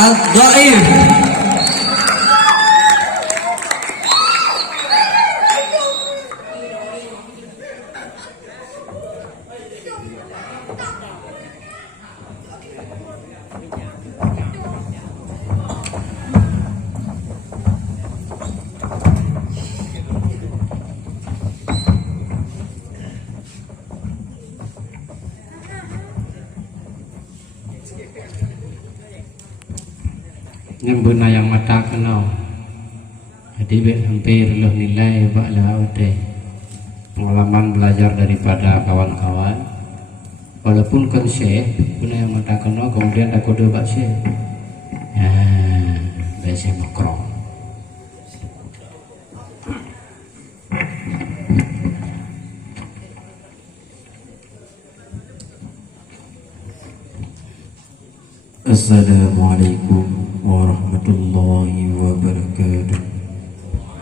Ad-Dhaif. Yang benar yang mata kenal. Jadi hampir lebih nilai baklah udah pengalaman belajar daripada kawan-kawan. Walaupun kan syekh benar yang mata kenal, kemudian aku dua bak syekh. Biasa makrong. Assalamualaikum warahmatullahi wabarakatuh.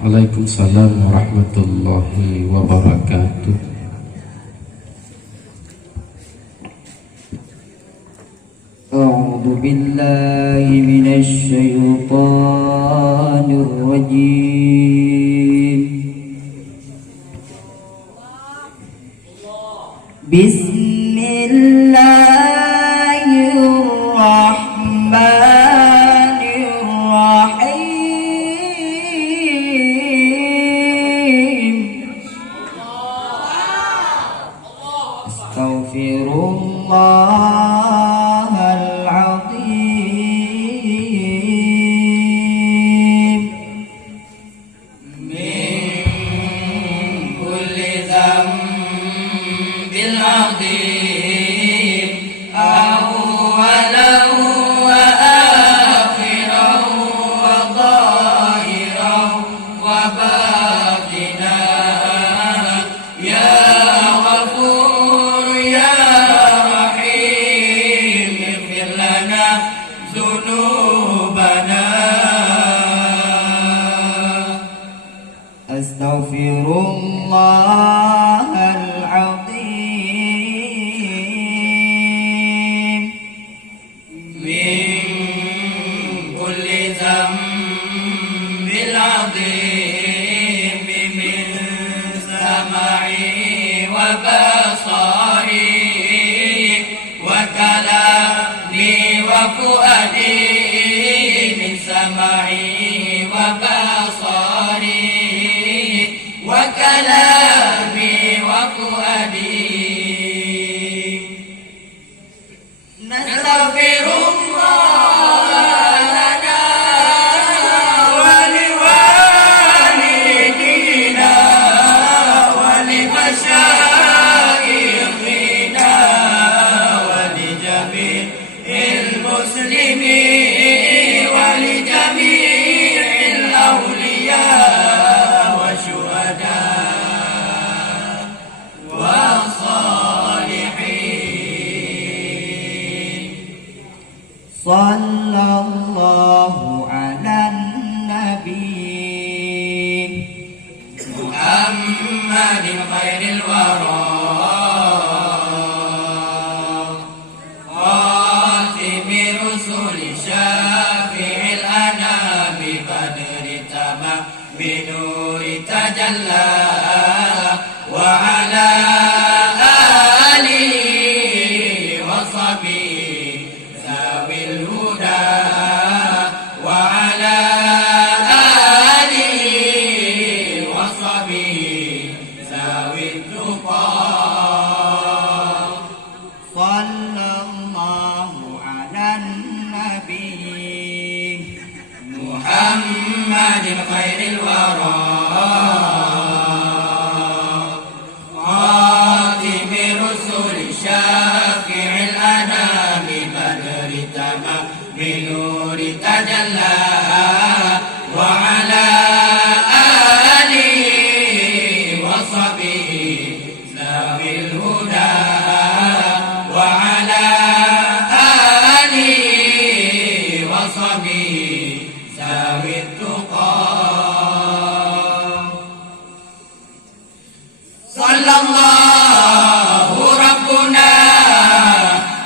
Waalaikumsalam warahmatullahi wabarakatuh. A'udzu billahi minasy syaithanir rajim. Bismillahirrahmanirrahim. Astaghfirullahal azim min kulli dhanbil azim awwalahu wa akhirahu wa dhahirahu wa batinahu ya ghafur ya rahim ighfir lana dhunubana astaghfirullahal azim min kulli dhanbil azim min sam'i wa basari wa kalami wa fuadi min sam'i wa basari wa kalami wa fuadi nastaghfirullah lana wa liwalidina wa limasyayikhina wa lijami'il muslimin wa lijami'il awliya wa syuhada wa salihin. Sallallahu ala nabi Muhammadin khairil wara khatimi rusuli syafi'il anami badri tamam binuri tajalla wa ala alihi wa sahbihi zawil huda wa ala alihi wa sahbihi zawil tuqa. Sallallahu ala nabi Muhammadin khairil wara khatimi rusuli syafi'il anami badri tamam binuri tajalla wa ala alihi wa sahbihi zawil huda wa ala alihi wa sahbihi zawil tuqa. Sallallahu rabbuna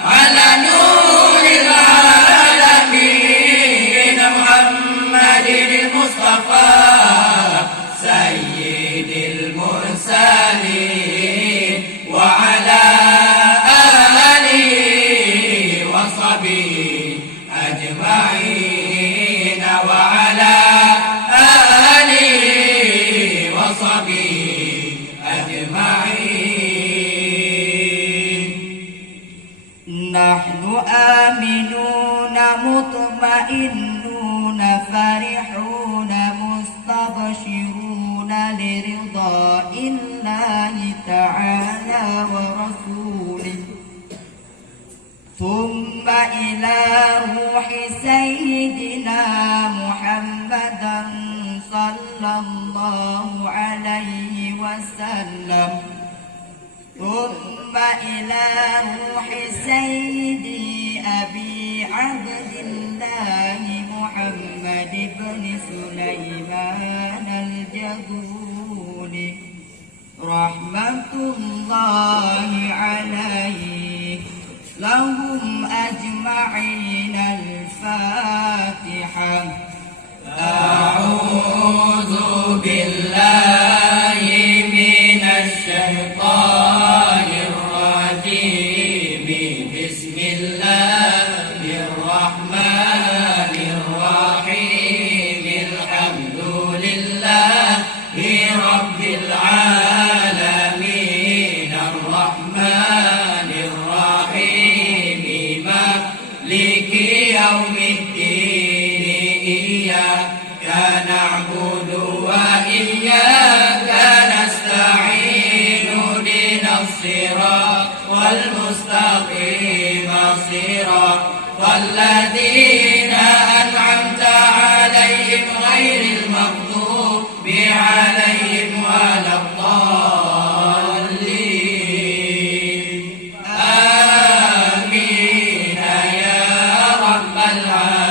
ala nuril alamin ثم إلى روح سيدنا محمدا صلى الله عليه وسلم ثم إلى روح سيدي أبي عبد الله محمد بن سليمان الجهولي رحمة الله عليه لهم أجمعين الفاتحة. أعوذ بالله من الشيطان الرجيم بسم الله الرحمن الرحيم الحمد لله رب العالمين الرحمن الرحيم مالك يوم الدين إياك نعبد وإياك نستعين اهدنا الصراط المستقيم صراط الذين أنعمت عليهم غير المغضوب عليهم ولا الضالين آمين يا رب العالمين.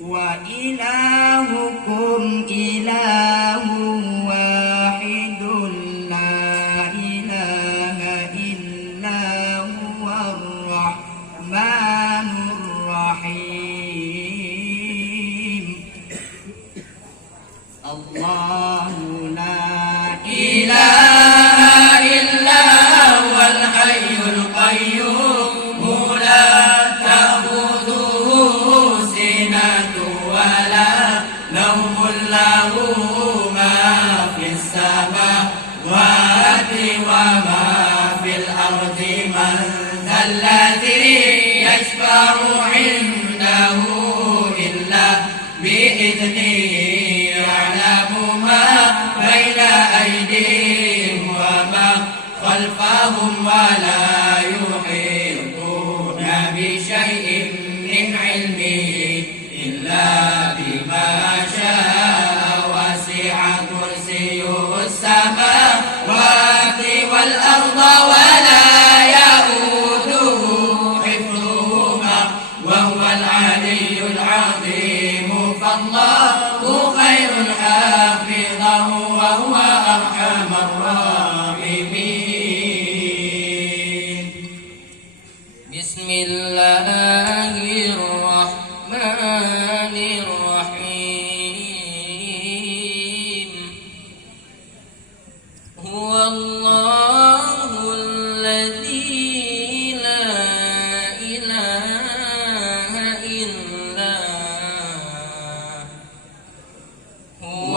وإلهكم إله واحد لا إله إلا هو الرحمن الرحيم. الله لا إله إلا هو الحي القيوم لا تأخذه سنة ولا نوم له ما في السماوات وما في الأرض من ذا الذي يشفع عنده إلا بإذنه يعلم ما بين أيديهم وما خلفهم ولا يحيطون بشيء من علمه إلا بما شاء وسع كرسيه السماوات والأرض ولا يؤوده حفظهما وهو العلي العظيم. فالله خير حافظا وهو أرحم الراحمين. بسم الله الرحمن الرحيم. هو الله الذي لا إله إلا هو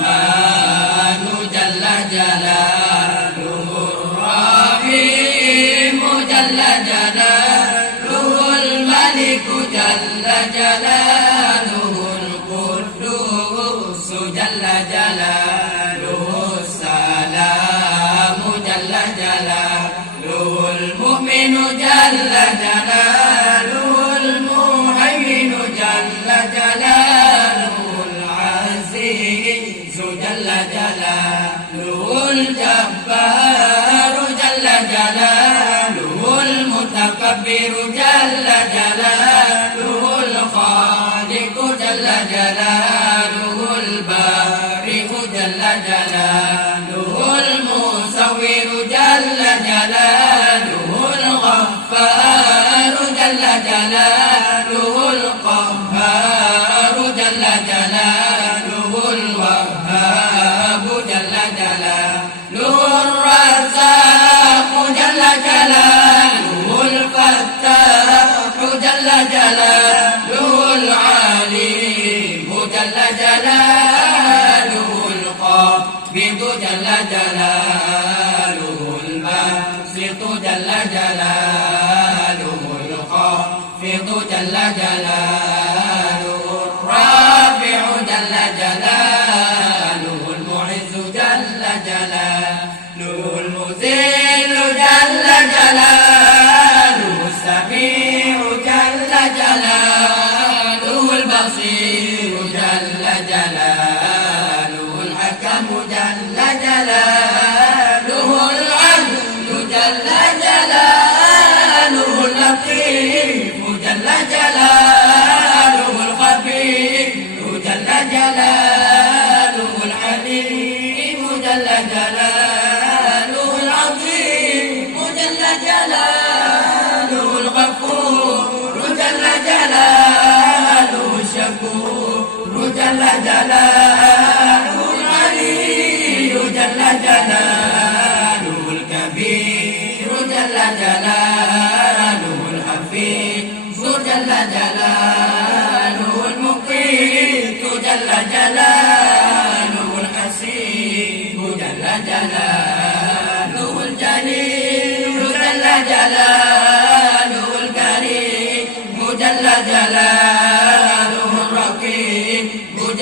الرحمن جل جلاله الرحيم جل جلاله الملك جل جلاله القدوس جل جلاله السلام جل جلاله المؤمن جل جلاله المهيمن جل جلاله العزيز جل جلاله الجبار جل جلاله المتكبر جل جلاله الخالق جل جلاله البارئ جل جلاله المصور جل جلاله الغفار جل جلاله القهار جل جلاله الوهاب جل جلاله الرزاق جل جلاله الفتاح جل جلاله العليم جل جلاله القابض جل جلاله الباسط جل جلاله الخافض جل جلاله الرافع جل جلاله المعز جل جلاله المذل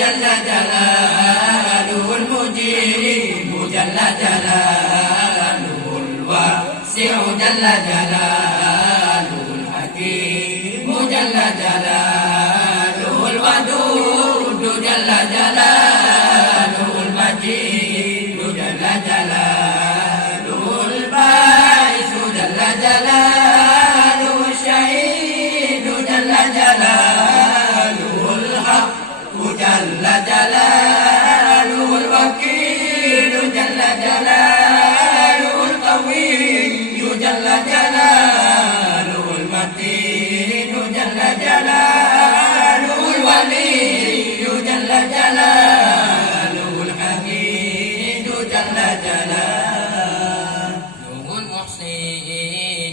جل جلاله المجيب جل جلاله الواسع جل جلاله الحكيم جل جلاله الودود جل جلاله المجيد جل جلاله الباعث جل جلاله الشهيد جل جلاله الحق جل جلاله الوكيل جل جلاله القوي جل جلاله المتين جل جلاله الولي جل جلاله الحميد جل جلاله المحصي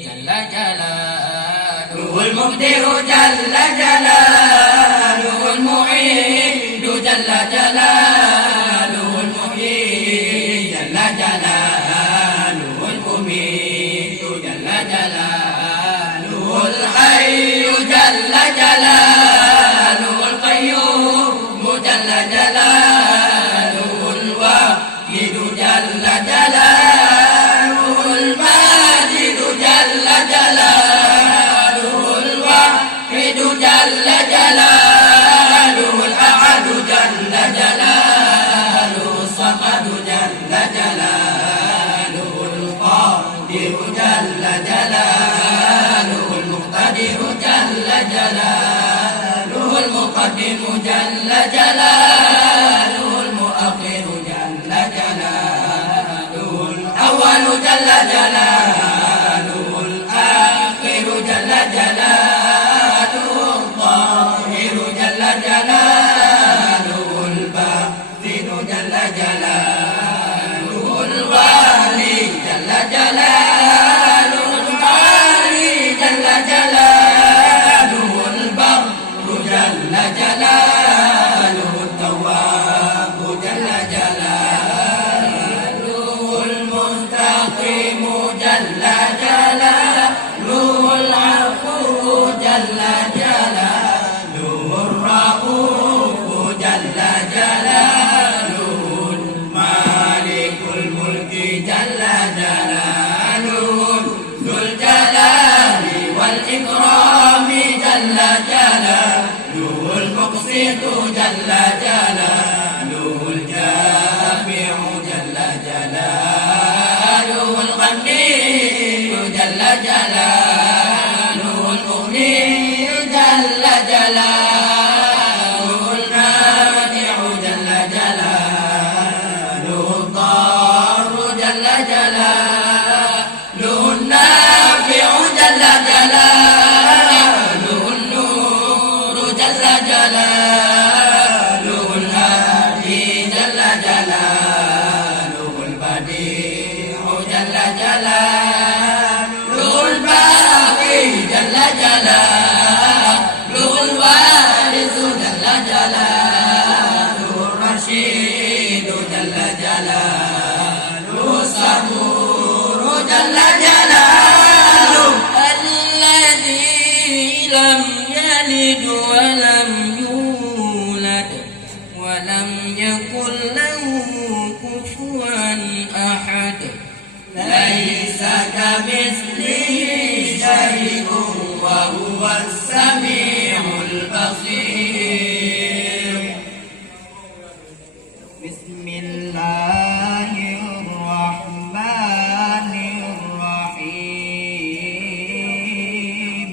جل جلاله المبدئ جل جلاله المعيد جل جلاله المحيي جل جلاله المميت جل جلاله الحي جل جلاله القيوم جل جلاله الواحد جل جلاله الماجد جل جلاله الواحد جل جلاله الأحد جل جلاله الصمد جل جلاله القادر جل جلاله المقتدر جل جلاله المقدم جل جلاله المؤخر جل جلاله الأول جل جلاله الآخر جل جلاله الظاهر جل جلاله الباطن جل جلاله الوالي جل جلاله المعالي جل جلاله البر جل جلاله التواب جل جلاله المنتقم جل جلاله العفو جل جلاله الرؤوف جل جلاله مالك الملك جل جلاله ذو الجلال والإكرام جل جلاله المقسط جل جلاله الجامع جل جلاله الغني جل جلاله المغني جل جلاله النافع جل جلاله الضار جل جلاله النافع جل جلاله النور جل جلاله الهادي جل جلاله البديع جل جلاله الباقي جل جلاله الوارث جل جلاله الرشيد جل جلاله الصبور جل جلاله الذي لم يلد ولم يولد ولم يكن له كفوا أحد ليس كمثله شيء وهو السميع البصير بسم الله الرحمن الرحيم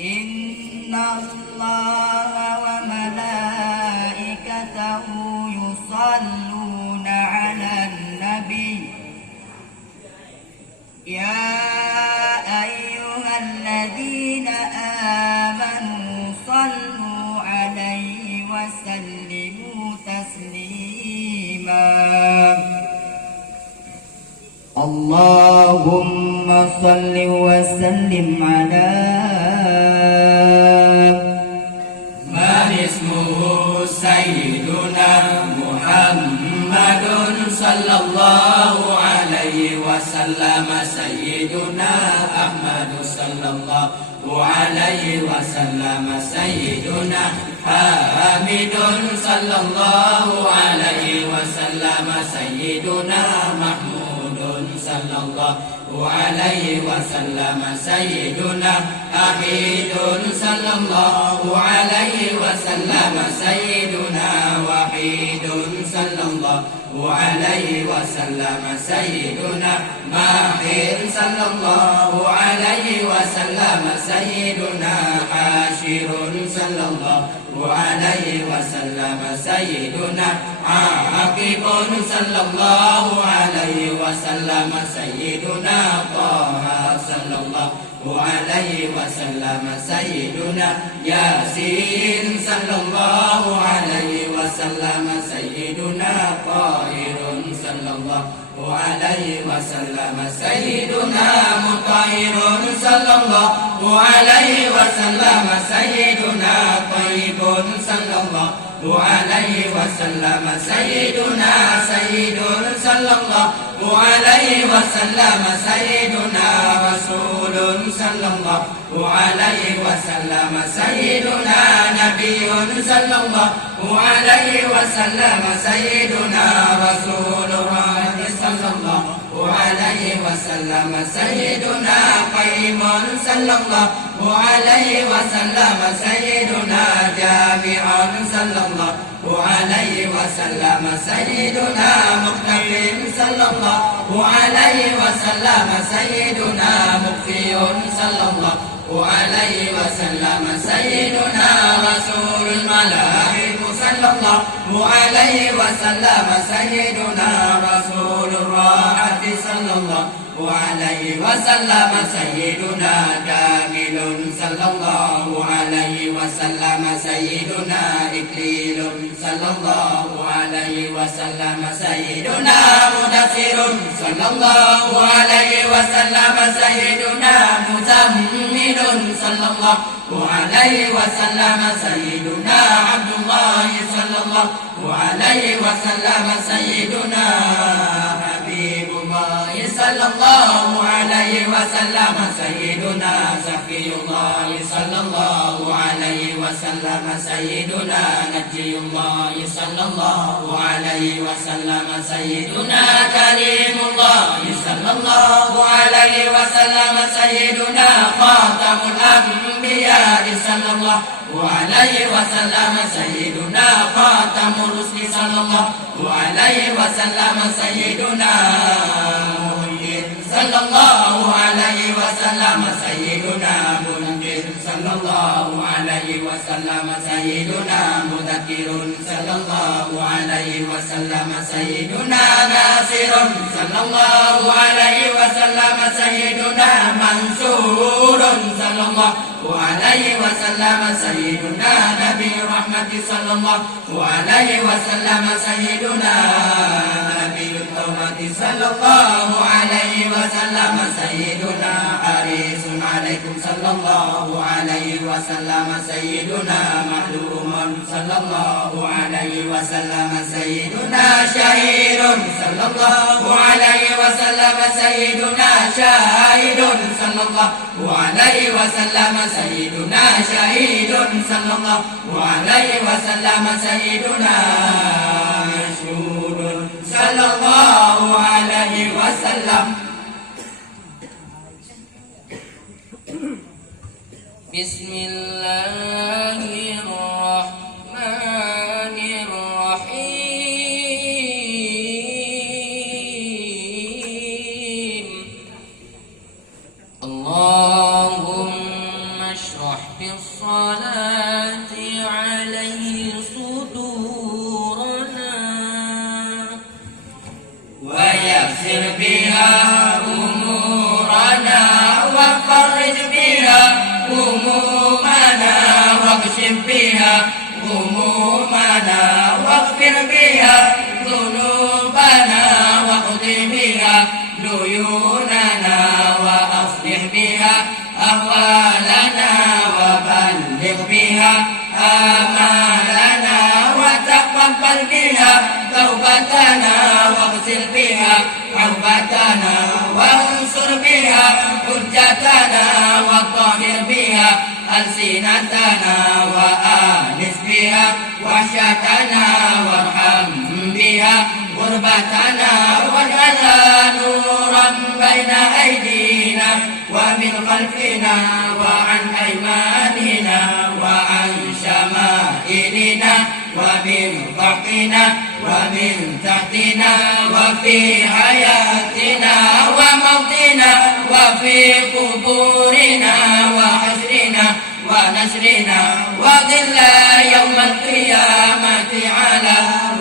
إن الله وملائكته يصلون على النبي يا أيها الذين آمنوا صلوا عليه وسلموا تسليما اللهم صل وسلم على من اسمه سيدنا محمد صلى الله عليه وسلم سيدنا أحمد صلى الله عليه وسلم سيدنا حامد صلى الله عليه وسلم سيدنا محمود صلى الله عليه وسلم سيدنا أحيد صلى الله عليه وسلم سيدنا وحيد صلى الله عليه وسلم سيدنا ماحر صلى الله عليه وسلم سيدنا حاشر صلى الله عليه وسلم سيدنا عاقب صلى الله عليه وسلم سيدنا طه صلى الله عليه وسلم سيدنا ياسين صلى الله عليه وسلم سيدنا طاهر صلى الله عليه وسلم سيدنا مطهر صلى الله عليه وسلم سيدنا طيب صلى الله عليه وسلم سيدنا سيد صلى الله عليه وسلم سيدنا رسول صلى الله عليه وسلم سيدنا نبي صلى الله عليه وسلم سيدنا رسول الله صلى الله عليه وسلم سيدنا قيم صلى الله عليه وسلم سيدنا جامع صلى الله عليه وسلم سيدنا مقتدر صلى الله عليه وسلم سيدنا مخفي صلى الله عليه وسلم سيدنا رسول الملائكة صلى الله عليه وسلم سيدنا رسول الراحة صلى الله عليه وسلم سيدنا كامل صلى الله عليه وسلم سيدنا إكليل صلى الله عليه وسلم سيدنا مدثر صلى الله عليه وسلم سيدنا مزمل صلى الله عليه وسلم سيدنا عبد الله صلى الله عليه وسلم سيدنا حبيب الله صلى الله عليه وسلم سيدنا سفي الله صلى الله عليه وسلم سيدنا نجي الله صلى الله عليه وسلم سيدنا كريم الله صلى الله عليه وسلم سيدنا خاتم الأنبياء صلى الله عليه وسلم سيدنا خاتم الرسل صلى الله عليه وسلم سيدنا صلى الله عليه وسلم سيدنا منذر صلى الله عليه وسلم سيدنا مذكر صلى الله عليه وسلم سيدنا ناصر صلى الله عليه وسلم سيدنا منصور صلى الله عليه وسلم سيدنا نبي رحمة صلى الله عليه وسلم سيدنا نبي التوبة صلى الله عليه وسلم سيدنا حريص عليكم صلى الله عليه وسلم سيدنا معلوم صلى الله عليه وسلم سيدنا شهيد صلى الله عليه وسلم سيدنا شاهد صلى الله عليه وسلم سيدنا شهيد صلى الله عليه وسلم سيدنا مشهود صلى الله عليه وسلم. بسم الله الرحمن الرحيم. اللهم اشرح بالصلاة عليه صدورنا ويسر بها أمورنا وفرج بها همومنا واكشف بها همومنا واغفر بها ذنوبنا واقض بها ديوننا وأصلح بها أحوالنا وبلغ بها آمالنا وتقبل بها توبتنا واغسل بها حوبتنا وانصر بها بها حجتنا وطهر بها ألسنتنا وآنس بها وحشتنا وارحم بها غربتنا واجعلها نورا بين أيدينا ومن خلفنا وعن أيماننا وعن شمائلنا ومن فوقنا ومن تحتنا وفي حياتنا وموتنا وفي قبورنا وحشرنا ونشرنا وظل يوم القيامة على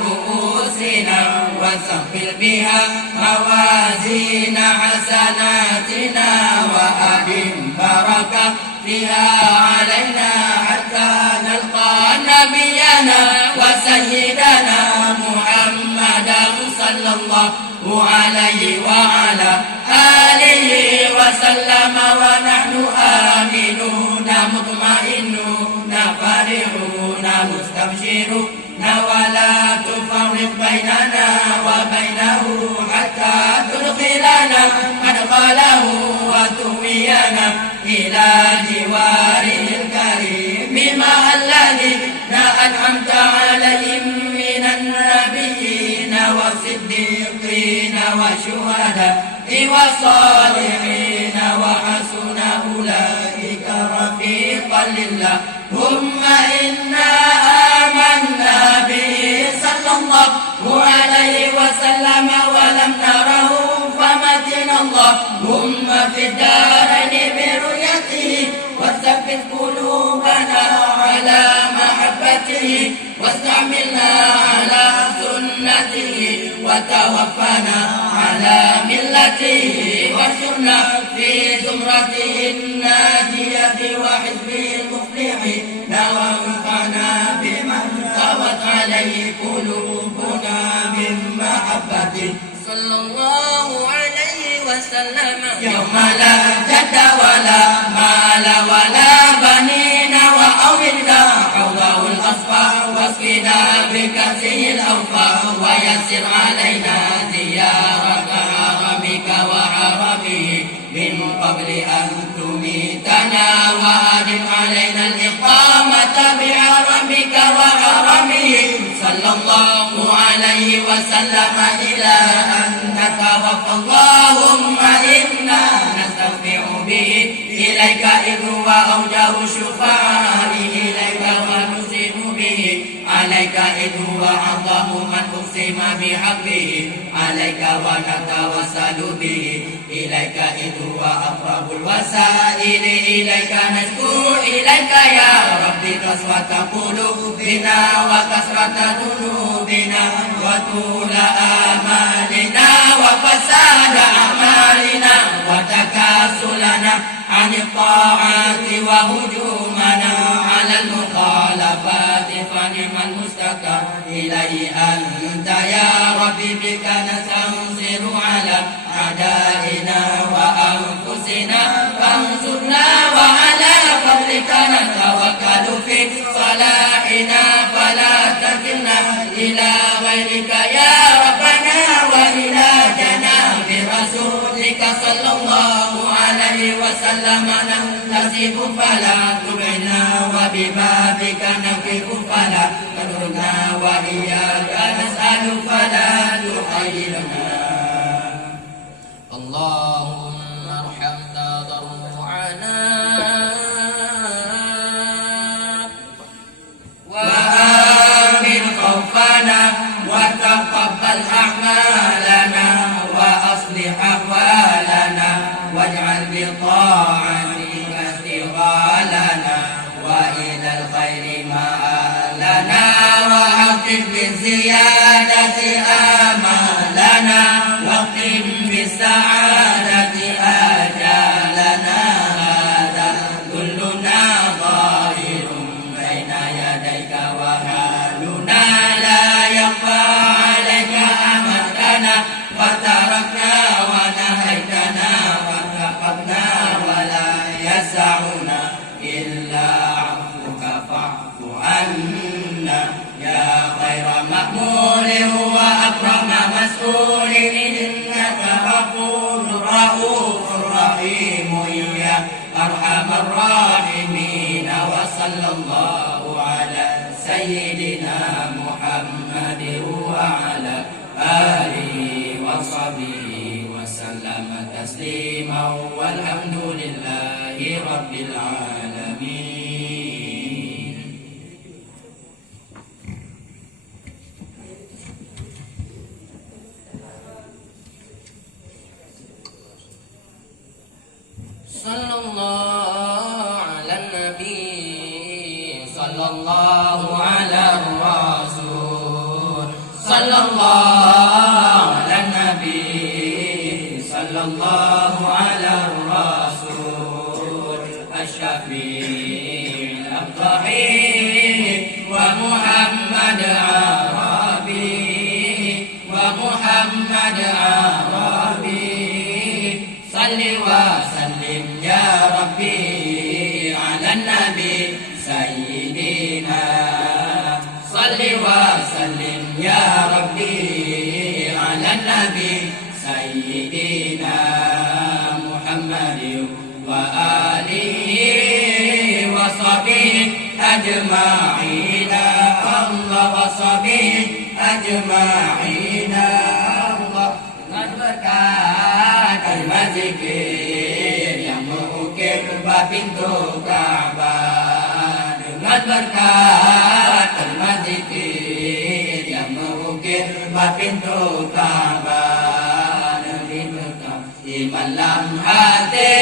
رؤوسنا وثقل بها موازين حسناتنا وأدم بركة فيها علينا حتى نلقى نبينا وسيدنا محمدا صلى الله عليه وعلى آله وسلم ونحن آمنون مطمئنون فرحون مستبشرون ولا تفرق بيننا وبينه حتى تدخلنا مدخله وتوينا إلى جواره الكريم مع الذين أنعمت عليهم من النبيين والصديقين والشهداء والصالحين وحسن أولئك رفيقا لله ثم إنا آمنا به صلى الله عليه وسلم ولم نره فمتنا اللهم في الدارين برؤيته وثبت قلوبنا على محبته واستعملنا على سنته وتوفنا على ملته واحشرنا في زمرته الناجية وحزبه المفلحين وانفعنا بمن طوت عليه قلوبنا من محبته صلى الله عليه وسلم يوم لا جد ولا مال ولا بنين وأولنا حوضه الأصفى واسقنا بكأسه الأوفى ويسر علينا زيارة حرمك وحرمه من قبل أن تميتنا وأدم علينا الإقامة بحرمك وحرمه صلى الله عليه وسلم إلى أن نتوفى اللهم إنا نستغفر به إليك إذ هو أوجه الشفعاء إليك ونسلم به عليك إذ هو أعظم من أقسم بحقه عليك ونتوسل به إليك إذ هو أقرب الوسائل إليك نشكو إليك يا رب كسوة قلوبنا وكسرة ذنوبنا وطول آمالنا وفساد أعمالنا وتكاسلنا عن الطاعات وهجومنا على المخالفات فنعم المستكى إليه أنت يا رب بك نستنصر على أعدائنا وأنفسنا فانصرنا وعلى فضلك نتوكل في صلاحنا فلا تكلنا إلى غيرك يا ربنا وإلى جناب رسولك صلى الله عليه وسلم ننتسب فلا تبعنا وببابك نقف فلا تدرنا وإياك نسأل فلا تحيرنا اللهم ارحم تضرعنا وآمن خوفنا وتقبل أعمالنا وأصلح أحوالنا واجعل بطاعتك اشتغالنا وإلى الخير مآلنا وحقق بالزيادة آمالنا واختم بالسعادة آجالنا هذا كلنا ظاهر بين يديك وحالنا لا يخفى عليك أمرتنا فتركنا ونهيتنا واتقبنا ولا يسعنا إلا عفوك فاعف عنا يا خير مأمول وأكرم مسؤول إنك غفور رؤوف رحيم الراحمين وصلى الله على سيدنا محمد وعلى آله وصحبه وسلم تسليما والحمد لله رب العالمين. صلى الله على النبي صلى الله على الرسول صلى الله على النبي صلى الله على الرسول الشفيع الضحيح ومحمد عربي ومحمد عربي صل وسلم يا ربي على النبي سيدنا صل وسلم يا ربي على النبي سيدنا محمد وآله وصحبه أجمعين الله وصحبه أجمعين الله قد berkat kalimat zikir yang mengukir pintu Ka'bah dengan berkat kalimat zikir yang mengukir pintu Ka'bah Nabi berkata iman dalam hati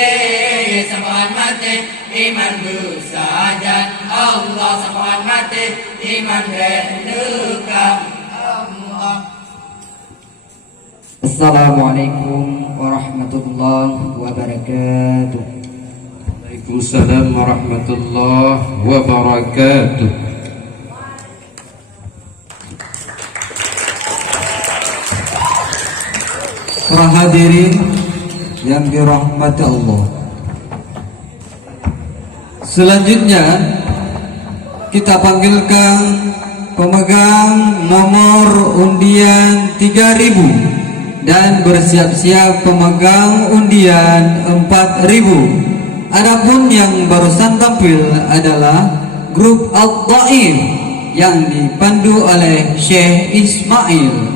sebuah mati iman bersajan Allah sebuah mati iman rendukan Allah. Assalamualaikum warahmatullahi wabarakatuh. Waalaikumsalam warahmatullahi wabarakatuh. Para hadirin yang dirahmati Allah, selanjutnya kita panggilkan pemegang nomor undian 3000 dan bersiap-siap pemegang undian 4000. Adapun yang barusan tampil adalah grup Al-Dhaif yang dipandu oleh Syekh Ismail.